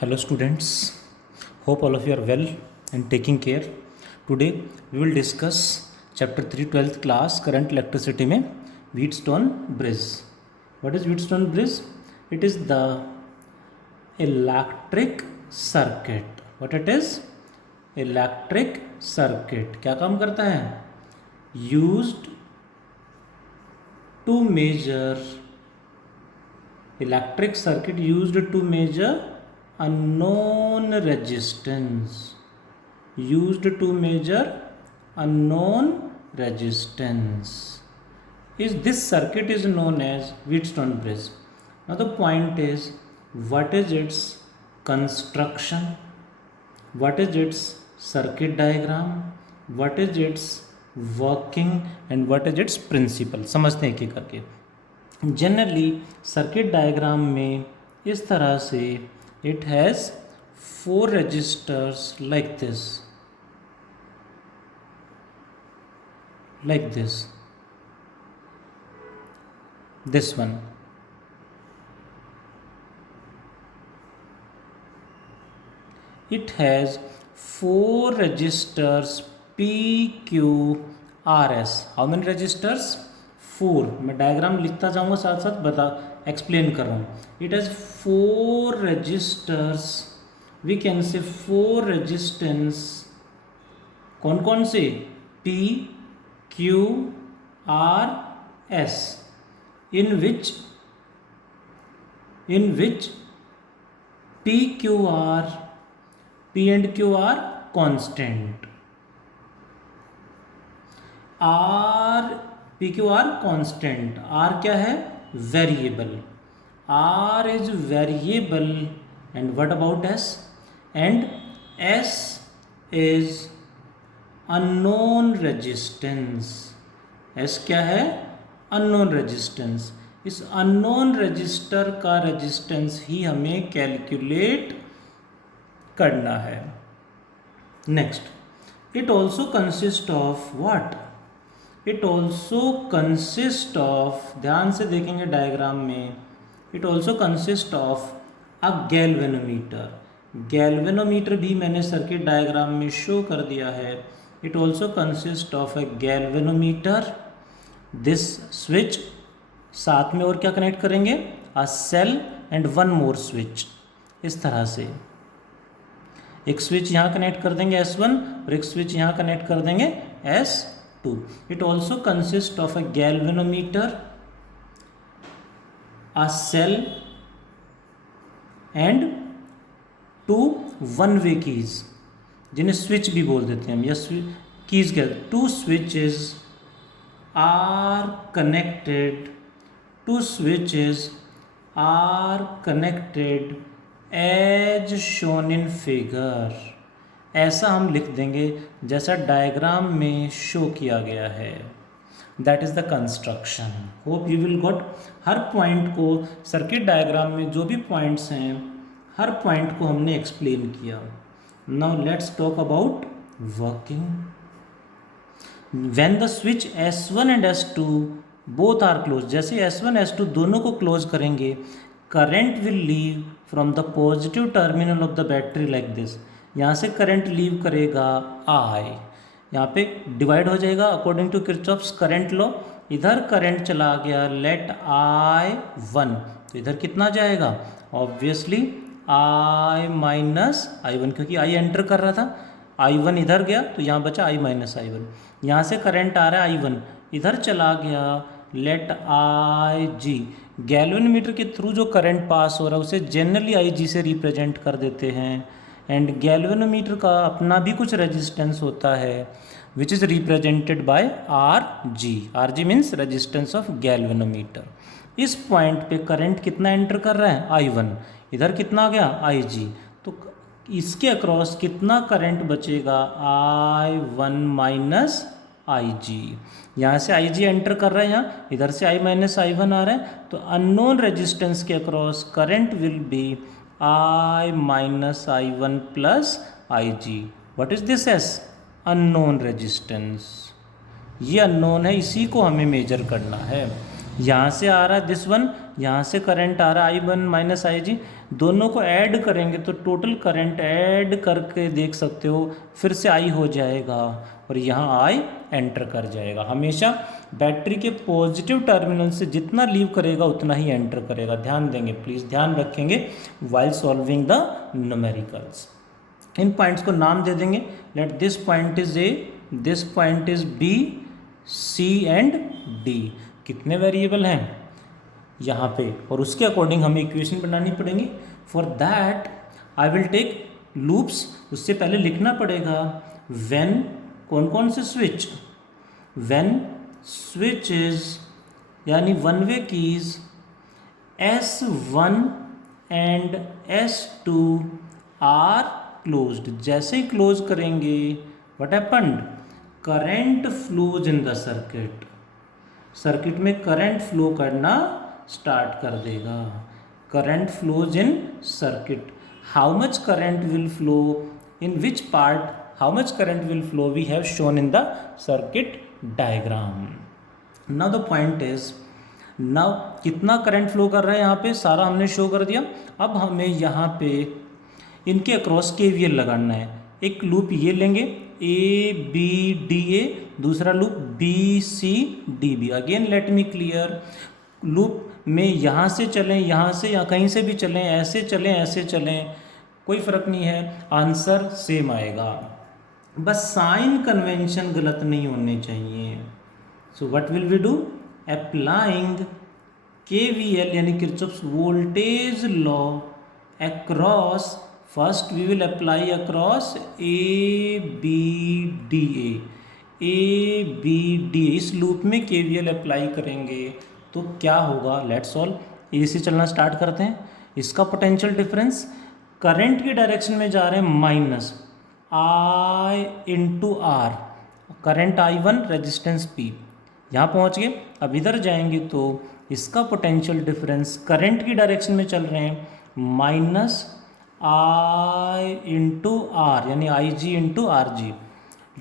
Hello students, hope all of you are well and taking care. Today we will discuss chapter 3 12th class current electricity में Wheatstone bridge. What is Wheatstone bridge? It is the electric circuit. What it is? Electric circuit. क्या काम करता है? Used to measure electric circuit used to measure unknown resistance, used to measure unknown resistance. Is this circuit is known as Wheatstone bridge. Now the point is, what is its construction, what is its circuit diagram, what is its working and what is its principle. समझते हैं एक करके. Generally circuit diagram में इस तरह से it has 4 resistors like this, this one. It has 4 resistors P, Q, RS. How many resistors? 4. मैं diagram लिखता जाऊंगा साथ साथ एक्सप्लेन कर रहा हूँ. It has 4 resistors. We can say 4 resistance. कौन कौन से? P, Q, R, S. In which P, Q, R, P and Q are constant. P, Q are constant. R क्या है? Variable. R is variable. And what about S? And S is unknown resistance. S क्या है? Unknown resistance. इस unknown resistor का resistance ही हमें calculate करना है. Next, it also consists of what? It also consists of, ध्यान से देखेंगे डायग्राम में, it also consists of a galvanometer. Galvanometer भी मैंने सर्किट डायग्राम में शो कर दिया है. It also consists of a galvanometer. This switch, साथ में और क्या कनेक्ट करेंगे? A cell and one more switch. इस तरह से एक स्विच यहाँ कनेक्ट कर देंगे S1 और एक स्विच यहाँ कनेक्ट कर देंगे S2. It also consists of a galvanometer, a cell and 2 one-way keys, जिन्हें स्विच भी बोल देते हैं हम, या कीज क्या? 2 switches are connected. 2 switches are connected as shown in figure. ऐसा हम लिख देंगे जैसा डायग्राम में शो किया गया है. That is the construction. Hope you will got. Her point को सर्किट डायग्राम में जो भी पॉइंट्स हैं, हर पॉइंट को हमने एक्सप्लेन किया. Now let's talk about working. When the switch S1 and S2 both are close, जैसे S1 S2 दोनों को क्लोज करेंगे, current will leave from the positive terminal of the battery like this. यहाँ से current leave करेगा I, यहाँ पे divide हो जाएगा according to Kirchhoff's current law. इधर करंट चला गया, लेट I1, तो इधर कितना जाएगा? ऑब्वियसली I माइनस I1, क्योंकि I एंटर कर रहा था. I1 इधर गया तो यहाँ बचा I माइनस I1. यहाँ से करंट आ रहा है I1, इधर चला गया, लेट IG. गैल्वेनोमीटर के थ्रू जो करंट पास हो रहा है उसे जनरली IG से रिप्रेजेंट कर देते हैं. एंड गैल्वेनोमीटर का अपना भी कुछ रेजिस्टेंस होता है which is represented by RG. RG means resistance of galvanometer. इस पॉइंट पे करंट कितना एंटर कर रहा है? I1. इधर कितना आ गया? IG. तो इसके अक्रॉस कितना करंट बचेगा? I1 minus IG. यहाँ से IG एंटर कर रहा है, यहाँ इधर से I माइनस I1 आ रहा है, तो अननोन रेजिस्टेंस के across current will be I minus I1 plus IG. What is this S? Unknown resistance. ये अननोन है, इसी को हमें मेजर करना है. यहाँ से आ रहा है दिस वन, यहाँ से करंट आ रहा है I1 माइनस IG, दोनों को ऐड करेंगे तो टोटल करंट ऐड करके देख सकते हो, फिर से आई हो जाएगा और यहाँ आई एंटर कर जाएगा। हमेशा बैटरी के पॉजिटिव टर्मिनल से जितना लीव करेगा उतना ही एंटर करेगा। ध्यान देंगे, प्लीज़ ध्यान रखेंगे वाइल सॉल्विंग द न्यूमेरिकल्स। इन पॉइंट्स को नाम दे देंगे। Let this point is A, this point is B, C and D. कितने वेरिएबल हैं यहाँ पे, और उसके अकॉर्डिंग हमें इक्वेशन बनानी पड़ेगी। For that I will take loops. उससे पहले लिखना पड़ेगा व्हेन, कौन कौन से स्विच, व्हेन स्विच इज यानी one way keys S1 and S2 are closed. जैसे ही क्लोज करेंगे what happened, current flows in the circuit. Circuit में करंट फ्लो करना स्टार्ट कर देगा। Current flows in circuit. How much current will flow in which part, how much current will flow we have shown in the circuit diagram. Now the point is, now कितना current flow कर रहा है यहाँ पे सारा हमने show कर दिया। अब हमें यहाँ पे इनके अक्रॉस KVL लगाना है। एक लूप ये लेंगे ABDA, दूसरा loop BCDB। Again let me clear, loop में यहाँ से चलें, यहाँ से या कहीं से भी चलें, ऐसे चलें ऐसे चलें, कोई फ़र्क नहीं है, आंसर सेम आएगा। बस साइन कन्वेंशन गलत नहीं होने चाहिए। So what will we do, applying KVL यानी Kirchhoff's voltage law across, first we will apply across ABDA। इस लूप में KVL अप्लाई करेंगे तो क्या होगा, लेट्स सॉल्व। ए से चलना स्टार्ट करते हैं। इसका पोटेंशियल डिफरेंस करंट की डायरेक्शन में जा रहे हैं minus I into R, current I1 resistance P। यहाँ पहुँच गए। अब इधर जाएंगे तो इसका पोटेंशियल डिफरेंस करंट की डायरेक्शन में चल रहे हैं माइनस I इंटू आर यानी IG into RG,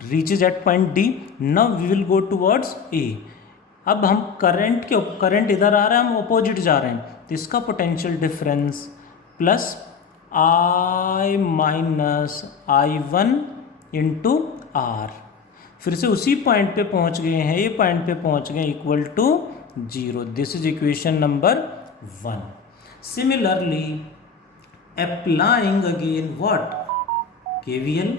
reaches at point D। Now we will go towards A। अब हम करंट इधर आ रहा है, हम अपोजिट जा रहे हैं, तो इसका potential difference plus I minus I1 into R. फिर से उसी पॉइंट पे पहुंच गए हैं, ये पॉइंट पे पहुंच गए, equal to 0। This is equation number 1। Similarly applying again what, KVL,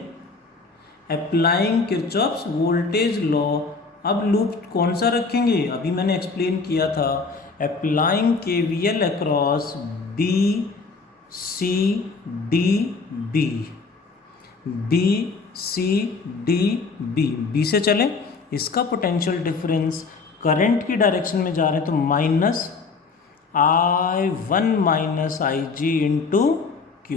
applying Kirchhoff's voltage law. अब लूप कौन सा रखेंगे, अभी मैंने एक्सप्लेन किया था, applying KVL across BCDB। BCDB से चलें, इसका पोटेंशियल डिफरेंस करंट की डायरेक्शन में जा रहे हैं तो minus I1 minus IG into Q,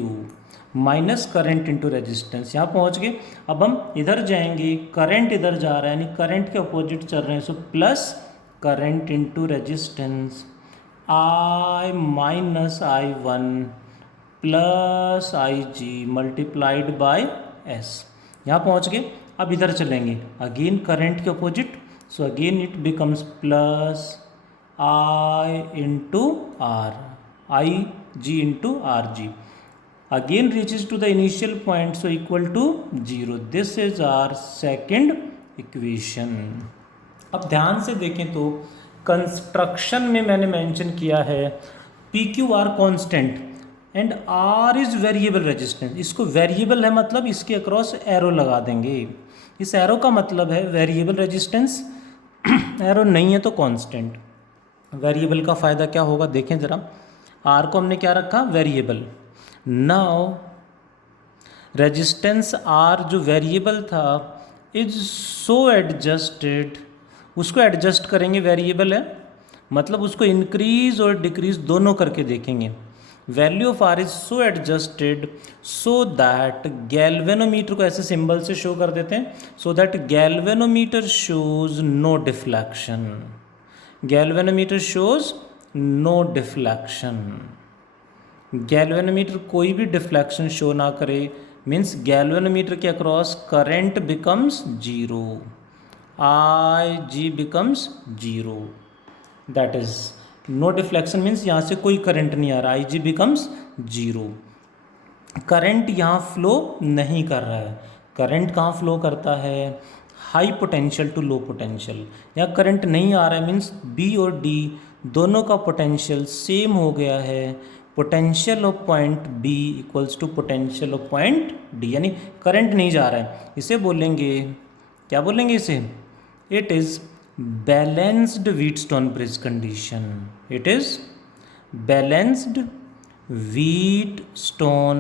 minus current into resistance. यहाँ पहुँच गए। अब हम इधर जाएंगे, करंट इधर जा रहा है यानी करंट के अपोजिट चल रहे हैं, so plus current into resistance I minus I1 plus IG multiplied by S। यहाँ पहुँच गए। अब इधर चलेंगे, अगेन करंट के opposite, so again it becomes plus I into R, IG into RG, again reaches to the initial point, so equal to 0। this is our second equation। अब ध्यान से देखें तो कंस्ट्रक्शन में मैंने मेंशन किया है PQR constant and R is variable resistance. इसको वेरिएबल है मतलब इसके अक्रॉस एरो लगा देंगे। इस एरो का मतलब है वेरिएबल रेजिस्टेंस, एरो नहीं है तो कांस्टेंट। वेरिएबल का फ़ायदा क्या होगा देखें ज़रा, R को हमने क्या रखा, वेरिएबल। नाउ रेजिस्टेंस R जो वेरिएबल था इज सो एडजस्टेड, उसको एडजस्ट करेंगे, वेरिएबल है मतलब उसको इंक्रीज और डिक्रीज दोनों करके देखेंगे। Value of R is so adjusted so that, galvanometer को ऐसे सिंबल से शो कर देते हैं, so that galvanometer shows no deflection, galvanometer shows no deflection. Galvanometer कोई भी डिफ्लेक्शन शो ना करे मीन्स गैल्वेनोमीटर के across current becomes 0, IG becomes 0। That is no deflection means यहाँ से कोई करंट नहीं आ रहा, I G becomes zero. Current यहाँ फ्लो नहीं कर रहा है। करंट कहाँ फ्लो करता है, high potential to low potential. यहाँ करंट नहीं आ रहा है मीन्स बी और डी दोनों का पोटेंशियल सेम हो गया है। Potential of point B equals to potential of point D, यानी करंट नहीं जा रहा है। इसे बोलेंगे, क्या बोलेंगे इसे, it is balanced Wheatstone bridge condition. It is balanced Wheatstone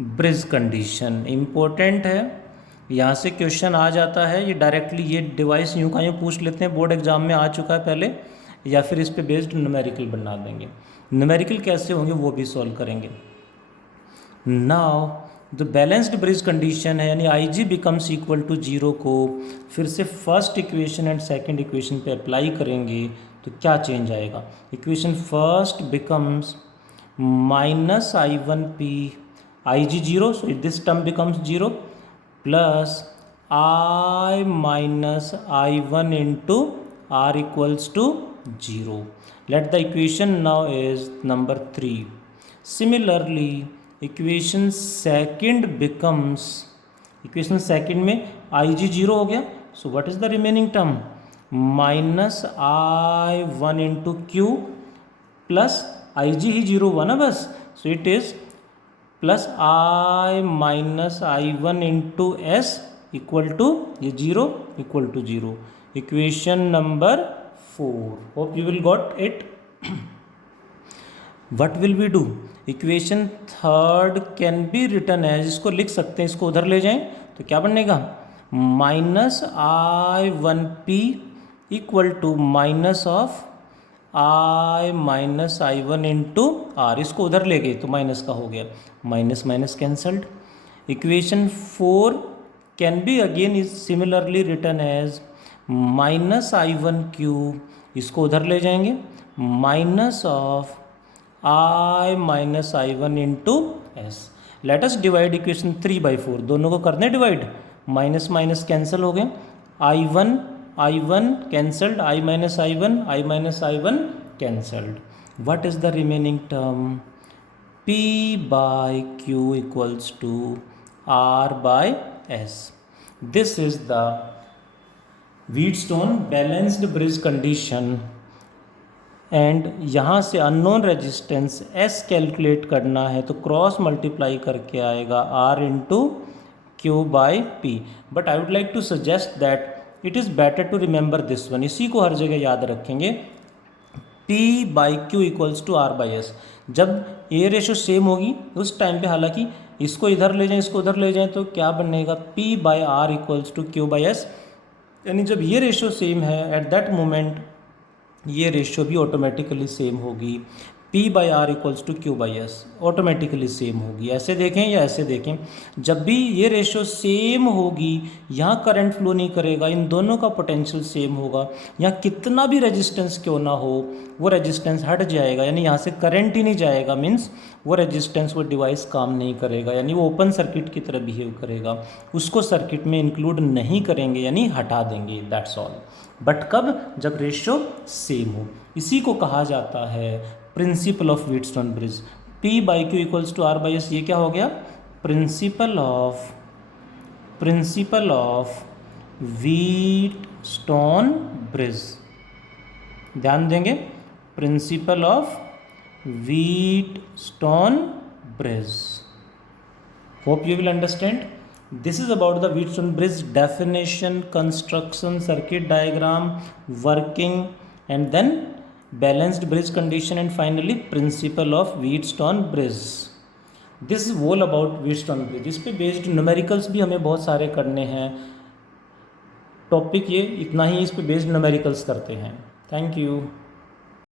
bridge condition important है। यहाँ से क्वेश्चन आ जाता है, ये डायरेक्टली ये डिवाइस यूँ का यूँ पूछ लेते हैं, बोर्ड एग्जाम में आ चुका है पहले, या फिर इस पे बेस्ड न्यूमेरिकल बना देंगे। न्यूमेरिकल कैसे होंगे वो भी सॉल्व करेंगे। Now the balanced bridge condition है, यानी I G becomes equal to zero को फिर से first equation and second equation पे अप्लाई करेंगे तो क्या चेंज आएगा। Equation first becomes minus I one P, I G zero, so this term becomes zero, plus I minus I one into R equals to zero. Let the equation now is number 3। Similarly equation second becomes, equation second में I G zero हो गया, so what is the remaining term, minus I one into Q plus I G ही zero हुआ ना बस, so it is plus I minus I one into S equal to ये zero equal to zero. Equation number 4, hope you will got it. What will we do, equation third can be written as, इसको लिख सकते हैं, इसको उधर ले जाएं तो क्या बनेगा, minus I one P equal to minus of I minus I one into R, इसको उधर ले गए तो माइनस का हो गया, minus minus cancelled. Equation 4 can be again is similarly written as minus I one Q, इसको उधर ले जाएंगे, minus of I minus I one into S. Let us divide equation 3/4, दोनों को करने डिवाइड, माइनस माइनस कैंसिल हो गए, I one cancelled, I minus I one cancelled. What is the remaining term, P by Q equals to R by S. This is the Wheatstone balanced bridge condition, and यहाँ से unknown resistance S calculate करना है तो cross multiply करके आएगा R into Q by P. But I would like to suggest that it is better to remember this one, इसी को हर जगह याद रखेंगे, P by Q equals to R by S. जब ये रेशो सेम होगी उस टाइम पे, हालांकि इसको इधर ले जाएं इसको उधर ले जाएं तो क्या बनेगा, P by R equals to Q by S, यानी जब ये रेशो सेम है एट दैट मोमेंट ये रेशो भी ऑटोमेटिकली सेम होगी, P by R equals to Q by S automatically same होगी। ऐसे देखें या ऐसे देखें, जब भी ये रेशो सेम होगी यहाँ करंट फ्लो नहीं करेगा, इन दोनों का पोटेंशियल सेम होगा, यहाँ कितना भी रेजिस्टेंस क्यों ना हो वो रेजिस्टेंस हट जाएगा, यानी यहाँ से करंट ही नहीं जाएगा, मीन्स वो रेजिस्टेंस वो डिवाइस काम नहीं करेगा, यानी वो ओपन सर्किट की तरह बिहेव करेगा, उसको सर्किट में इंक्लूड नहीं करेंगे यानी हटा देंगे, दैट्स ऑल। बट कब, जब रेशो सेम हो। इसी को कहा जाता है principle of Wheatstone bridge. P by Q equals to R by S, ये क्या हो गया, प्रिंसिपल ऑफ व्हीटस्टोन ब्रिज। ध्यान देंगे, principal of Wheatstone bridge. Hope you will understand. This is about the Wheatstone bridge definition, construction, circuit diagram, working, and then balanced bridge condition, and finally principle of Wheatstone bridge. This is all about Wheatstone bridge. इस पे based numericals भी हमें बहुत सारे करने हैं, topic ये इतना ही, इस पे बेस्ड न्यूमेरिकल्स करते हैं। Thank you.